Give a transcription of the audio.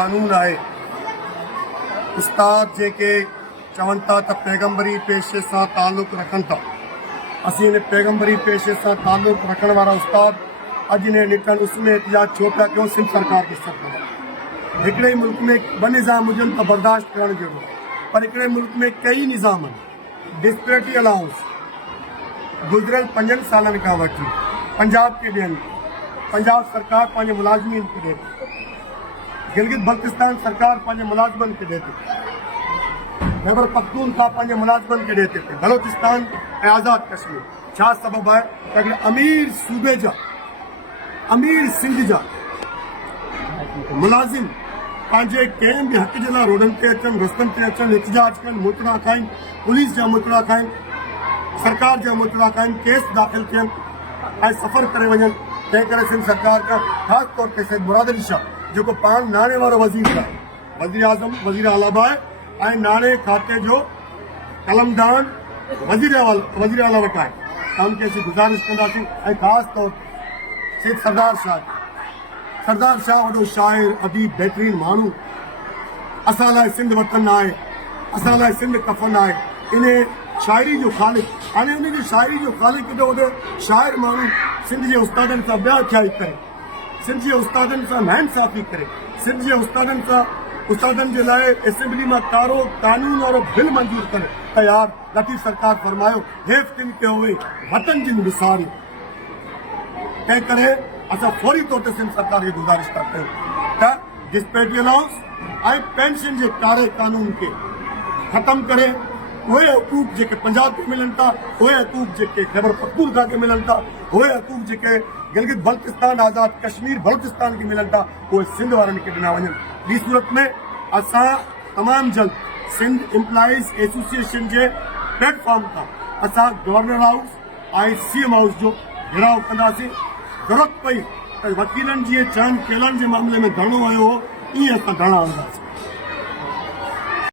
कानून है उस्ताद जेके चवन था त पैगंबरी पेशे से ताल्लुक रखन था। असी इन पैगंबरी पेशे से ताल्लुक रखने वाला उस्ताद अज ने निकल उसमें एहतियात छो पिया क्यों सिंध सरकार के सख्त हिकड़े मुल्क में ब निज़ाम हुजन तो बर्दाश्त करण जरूरी, पर हिकड़े मुल्क में कई निज़ाम डिस्पेरिटी अलाउंस गुजरल 5 सालन का वठी पंजाब के ॾियनि, पंजाब सरकार पंहिंजे मुलाज़िमीन खे ॾिए थी, गिलगित बल्तिस्तान सरकार पंहिंजे मुलाज़िमनि खे ॾिए थी, खैबर पख्तूनख्वा पंहिंजे मुलाज़िमनि खे ॾिए थी, बलोचिस्तान ऐं आज़ाद कश्मीर। छा सबबु आहे त हिकिड़े अमीर सूबे जा अमीर सिंध जा मुलाज़िम पंहिंजे कंहिं बि हक़ जे लाइ रोडनि ते अचनि, रस्तनि ते अचनि, एहतिजाज कनि, मुतड़ा खाइनि, पुलिस जा मुतड़ा खाइनि, सरकार जा मुतड़ा खाइनि, केस दाख़िल थियनि ऐं सफ़र करे वञनि। तंहिं करे सिंध सरकार खां ख़ासि तौर ते सैयद मुराद अली शाह जेको पाण नाणे वारो वज़ीर आहे, वज़ीर आज़म वज़ीर आला आहे ऐं नाणे खाते जो कलमदान वज़ीर आला वटि आहे, तव्हांखे असीं गुज़ारिश कंदासीं। ऐं ख़ासि तौर ते सैयद सरदार शाह वॾो शाइर अदीब बहितरीन माण्हू, असां लाइ सिंध वतन आहे, असां लाइ सिंध कफ़न आहे। इन शाइरी जो ख़ालिक हाणे उनजी शाइरी जो ख़ालिक केॾो वॾो शाइर माण्हू सिंध जे उस्तादनि सां ॿिया करे, सिंध जे उस्तादनि सां नाइंसाफ़ी करे, सिंध जे उस्तादनि जे लाइ असेंबली मां कारो कानून वारो बिल मंज़ूर करे तयार लतीफ़ सरकार फरमायो हेफ़ तिन ते होवे वतन जिन विसारी। तंहिं करे असां फौरी तौर ते सिंध सरकार खे गुज़ारिश था कयूं त डिस्पेरिटी अलाउंस ऐं पेंशन जे कारे कानून खे ख़तमु करे उहे हक़ूक़ जेके पंजाब खे मिलनि था, उहे हक़ूक़ जेके खैबर पख्तूनख्वा खे मिलनि था, उहे हक़ूक़ जेके गिलगित बल्तिस्तान आज़ाद कश्मीर बलोचिस्तान खे मिलनि था, उहे सिंध वारनि खे ॾिना वञनि। ॿी सूरत में असां तमामु जल्द सिंध एम्प्लॉइज़ एसोसिएशन जे प्लेटफॉर्म तां असां गवर्नर हाउस ऐं CM हाउस जो घेराव कंदासीं। ज़रूरत पई त वकीलनि जी चइनि केलनि जे मामले में धरणो आयो हो, ईअं असां धरणा हणंदासीं।